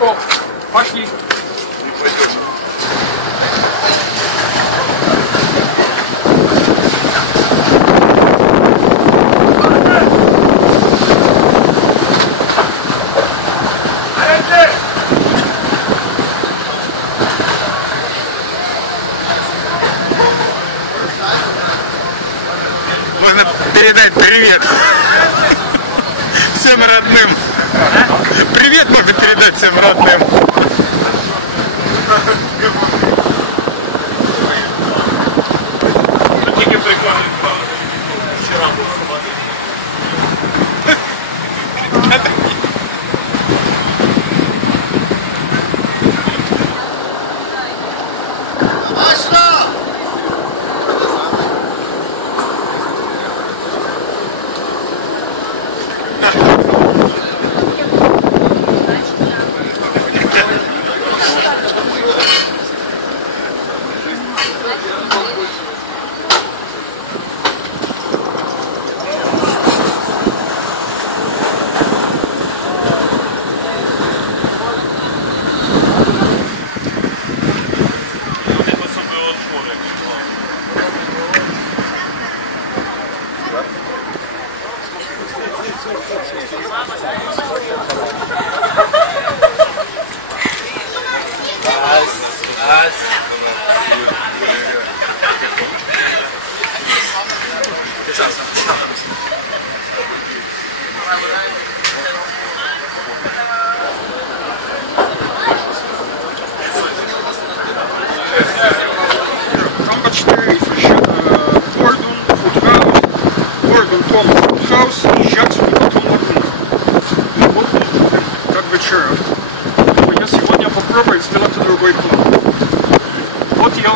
О, пошли. Не пойдешь. Можно передать привет всем родным. Привет можно передать всем родным.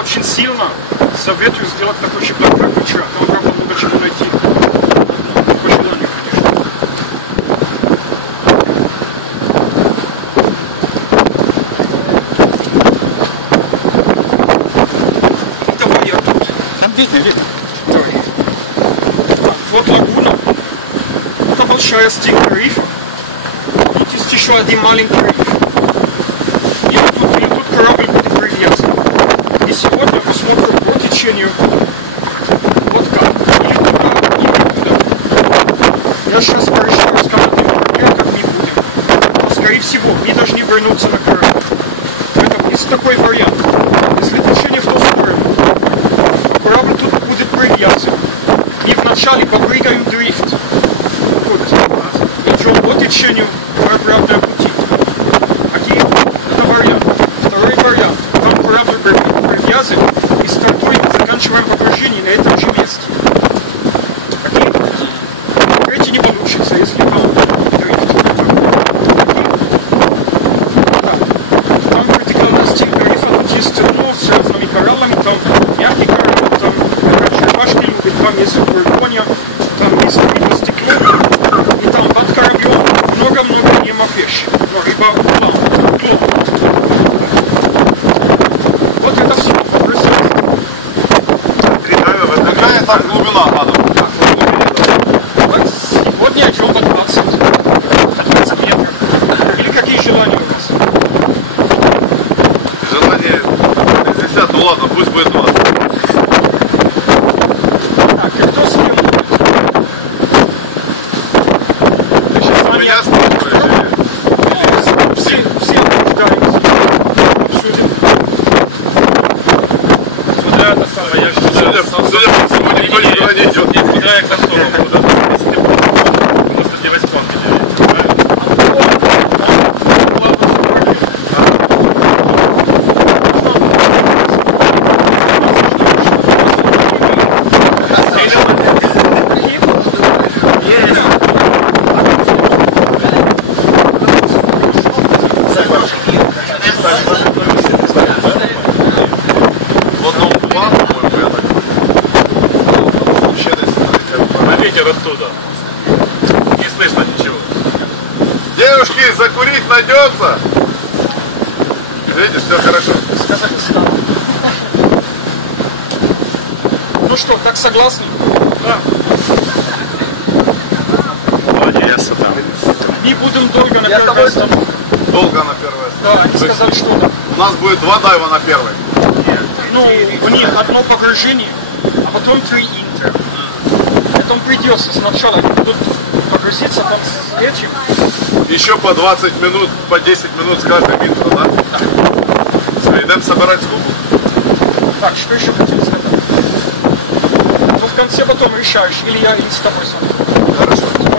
Очень сильно советую сделать такой чемпионат, как вчера. Там правда много чего найти. По желанию, конечно. Давай я тут. Там видно. Давай. Вот лагуна. Это большая стенка рифа. Тут есть еще один маленький риф. И тут корабль будет привязан. И сегодня посмотрим по течению. Вот как. Или туда, или туда. Я сейчас порешаю с командой информировать, как мы будем. Но, скорее всего, мы должны вернуться на корабль. Поэтому есть такой вариант. Если течение в ту сторону, корабль тут будет привязан. И вначале попрыгаем дрифт. Вот. Идем по течению по обратной пути. Один. Это вариант. Второй вариант. Там корабль привязан и стартуем, заканчиваем погружение на этом же месте. Окей? Третий не получится, если там дрифт. Там вертикальный стиль дрифта, тут есть дно с разными кораллами, там мягкий коралл, там черепашки любят, там есть погружение, там есть рыба стекло, и там под кораблем много-много немофиш, но рыба плавает. Вот это все. Какая там глубина надо? Сегодня о чем по 20 метров. Или какие желания у вас? Желание 60, ну ладно, пусть будет 20. Так, и кто с кем? Меня спрашиваешь? Все обсуждаем. Обсудим. Судя по всему, никто никуда не идет. Не играя к Сахтору, да? Если ты просто для восьмерки ветер оттуда. Не слышно ничего. Девушки, закурить найдется? Видишь, все хорошо. Ну что, так согласны? Да. Молодец, там. Не будем долго на первой остановке. долго на первое? Да, они сказали, что да. У нас будет 2 дайва на первой. Ну, у них одно погружение, а потом 3 интер. Поэтому придется сначала будут погрузиться там с этим. Еще по 20 минут, по 10 минут с каждым интро, да? Да. Все, идем собирать скуку. Так, что еще хотел сказать? Ну, в конце потом решаешь, или я, или с тобой сам. Хорошо.